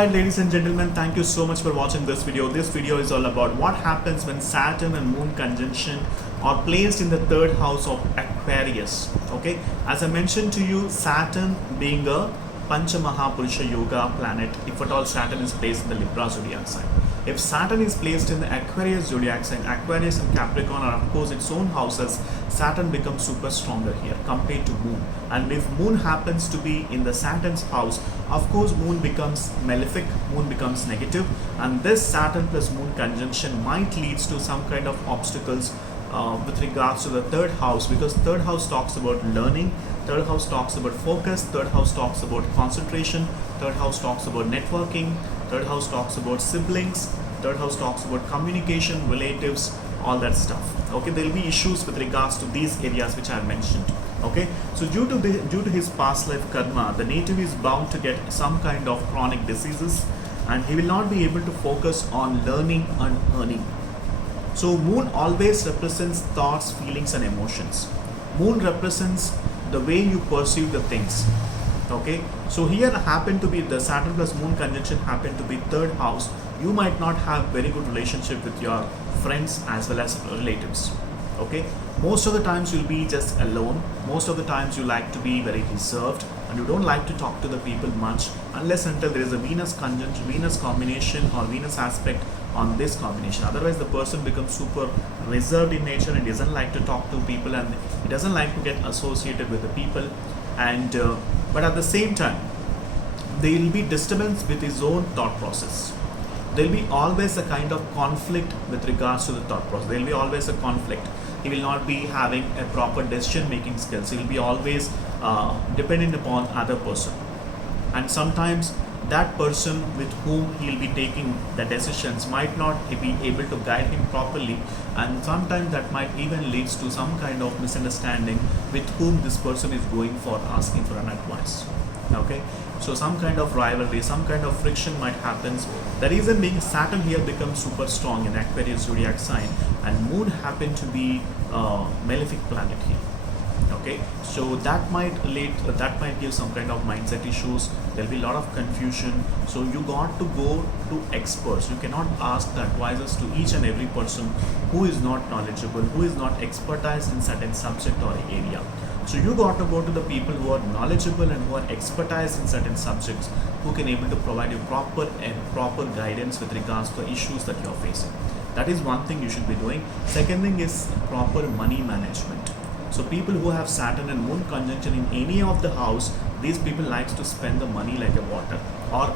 Alright, ladies and gentlemen, thank you so much for watching this video. This video is all about what happens when Saturn and Moon conjunction are placed in the third house of Aquarius. Okay, as I mentioned to you, Saturn being a Pancha Mahapurusha Yoga planet, if at all Saturn is placed in the Libra zodiac sign. If Saturn is placed in the Aquarius zodiac sign, Aquarius and Capricorn are of course its own houses, Saturn becomes super stronger here compared to Moon. And if Moon happens to be in the Saturn's house, of course Moon becomes malefic, Moon becomes negative, and this Saturn plus Moon conjunction might leads to some kind of obstacles with regards to the third house, because third house talks about learning, third house talks about focus, third house talks about concentration, third house talks about networking, third house talks about siblings, third house talks about communication, relatives, all that stuff. Okay, there will be issues with regards to these areas which I have mentioned. Okay, so due to his past life karma, the native is bound to get some kind of chronic diseases, and he will not be able to focus on learning and earning. So Moon always represents thoughts, feelings and emotions. Moon represents the way you perceive the things. Okay, so here happened to be the Saturn plus Moon conjunction happened to be third house. You might not have very good relationship with your friends as well as relatives. Okay, most of the times you'll be just alone. Most of the times you like to be very reserved and you don't like to talk to the people much unless until there is a Venus conjunction, Venus combination or Venus aspect on this combination. Otherwise the person becomes super reserved in nature and doesn't like to talk to people, and he doesn't like to get associated with the people, and but at the same time there will be disturbance with his own thought process. There will be always a kind of conflict with regards to the thought process. There will be always a conflict. He will not be having a proper decision making skills. He will be always dependent upon other person, and sometimes that person with whom he will be taking the decisions might not be able to guide him properly, and sometimes that might even leads to some kind of misunderstanding with whom this person is going for asking for an advice. Okay, so some kind of rivalry, some kind of friction might happen. The reason being Saturn here becomes super strong in Aquarius zodiac sign, and Moon happen to be a malefic planet here. Okay, so that might give some kind of mindset issues. There will be a lot of confusion, so you got to go to experts. You cannot ask the advisors to each and every person who is not knowledgeable, who is not expertise in certain subject or area. So you got to go to the people who are knowledgeable and who are expertise in certain subjects, who can able to provide you proper guidance with regards to the issues that you are facing. That is one thing you should be doing. Second thing is proper money management. So people who have Saturn and Moon conjunction in any of the house, these people likes to spend the money like a water, or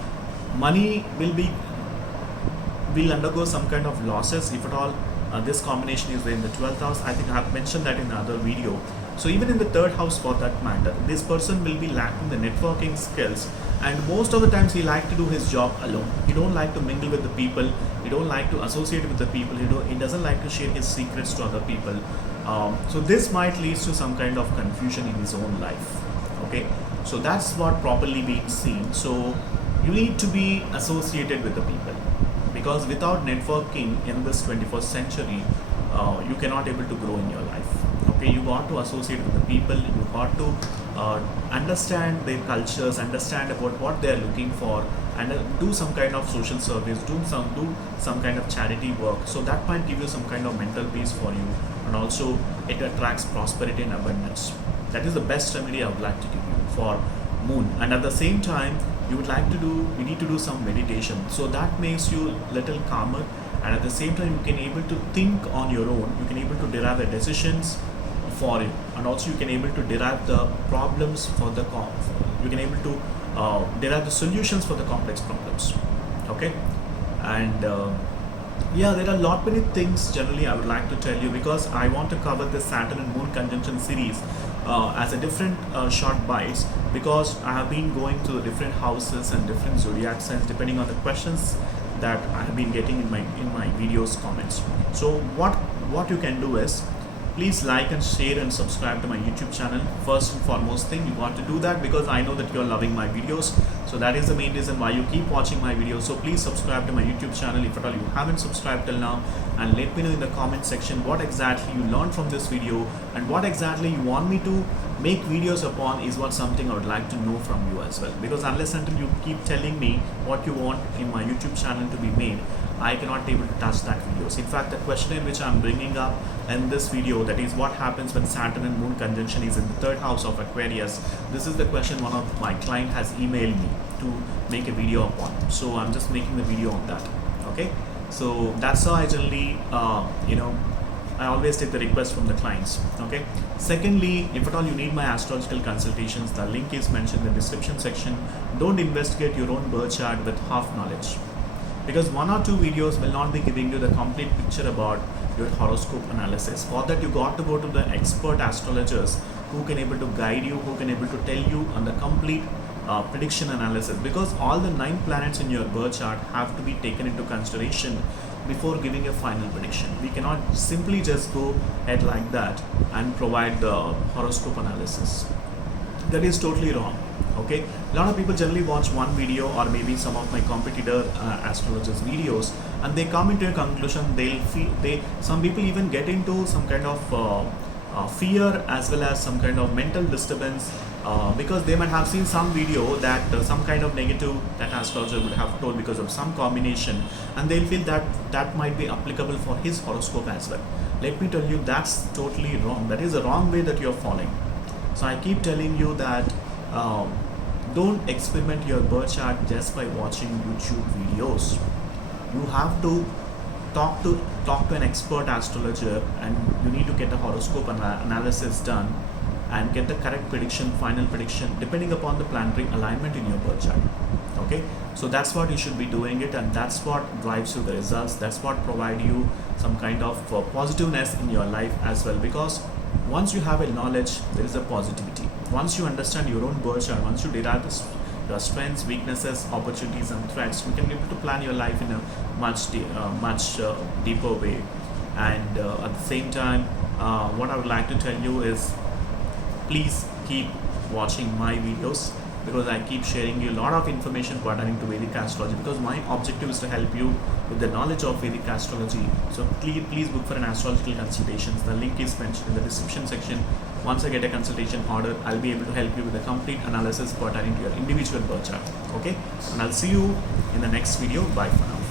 money will undergo some kind of losses if at all this combination is there in the 12th house. I think I have mentioned that in another video. So even in the third house for that matter, this person will be lacking the networking skills, and most of the times he like to do his job alone. He don't like to mingle with the people, he don't like to associate with the people, he doesn't like to share his secrets to other people. So this might lead to some kind of confusion in his own life. Okay, so that's what properly being seen. So you need to be associated with the people, because without networking in this 21st century, you cannot able to grow in your life. Okay, you got to associate with the people, you got to understand their cultures, understand about what they are looking for, and do some kind of social service, do some kind of charity work. So that might give you some kind of mental peace for you, and also it attracts prosperity and abundance. That is the best remedy I would like to give you for Moon. And at the same time, you need to do some meditation, so that makes you little calmer, and at the same time you can able to think on your own, you can able to derive the decisions for it, and also you can able to derive the problems for the you can able to derive the solutions for the complex problems. Okay, and yeah, there are a lot many things generally I would like to tell you, because I want to cover the Saturn and Moon conjunction series as a different short bites, because I have been going to the different houses and different zodiac signs depending on the questions that I have been getting in my videos comments. So what you can do is, please like and share and subscribe to my YouTube channel. First and foremost thing, you want to do that because I know that you are loving my videos. So So that is the main reason why you keep watching my videos. So please subscribe to my YouTube channel if at all you haven't subscribed till now, and let me know in the comment section what exactly you learned from this video and what exactly you want me to make videos upon is what something I would like to know from you as well. Because unless until you keep telling me what you want in my YouTube channel to be made, I cannot be able to touch that videos. In fact, the question which I'm bringing up in this video, that is what happens when Saturn and Moon conjunction is in the third house of Aquarius. This is the question one of my client has emailed me to make a video upon. So I'm just making the video on that. Okay. So that's how I generally, I always take the request from the clients. Okay. Secondly, if at all you need my astrological consultations, the link is mentioned in the description section. Don't investigate your own birth chart with half knowledge, because one or two videos will not be giving you the complete picture about your horoscope analysis. For that, you got to go to the expert astrologers who can able to guide you, who can able to tell you on the complete prediction analysis, because all the 9 planets in your birth chart have to be taken into consideration before giving a final prediction. We cannot simply just go ahead like that and provide the horoscope analysis. That is totally wrong. Okay, a lot of people generally watch one video or maybe some of my competitor astrologers videos, and they come into a conclusion. Some people even get into some kind of fear as well as some kind of mental disturbance because they might have seen some video that some kind of negative that astrologer would have told because of some combination, and they'll feel that that might be applicable for his horoscope as well. Let me tell you, that's totally wrong. That is the wrong way that you're following. So I keep telling you that don't experiment your birth chart just by watching YouTube videos. You have to talk to an expert astrologer, and you need to get a horoscope analysis done and get the correct prediction, final prediction, depending upon the planetary alignment in your birth chart. Okay, so that's what you should be doing it, and that's what drives you the results. That's what provide you some kind of positiveness in your life as well, because once you have a knowledge, there is a positivity. Once you understand your own birth chart, once you derive your strengths, weaknesses, opportunities and threats, you can be able to plan your life in a much deeper way. And at the same time, what I would like to tell you is, please keep watching my videos, because I keep sharing you a lot of information pertaining to Vedic astrology, because my objective is to help you with the knowledge of Vedic astrology. So please book for an astrological consultation. The link is mentioned in the description section. Once I get a consultation order, I'll be able to help you with a complete analysis pertaining to your individual birth chart. Okay, and I'll see you in the next video. Bye for now.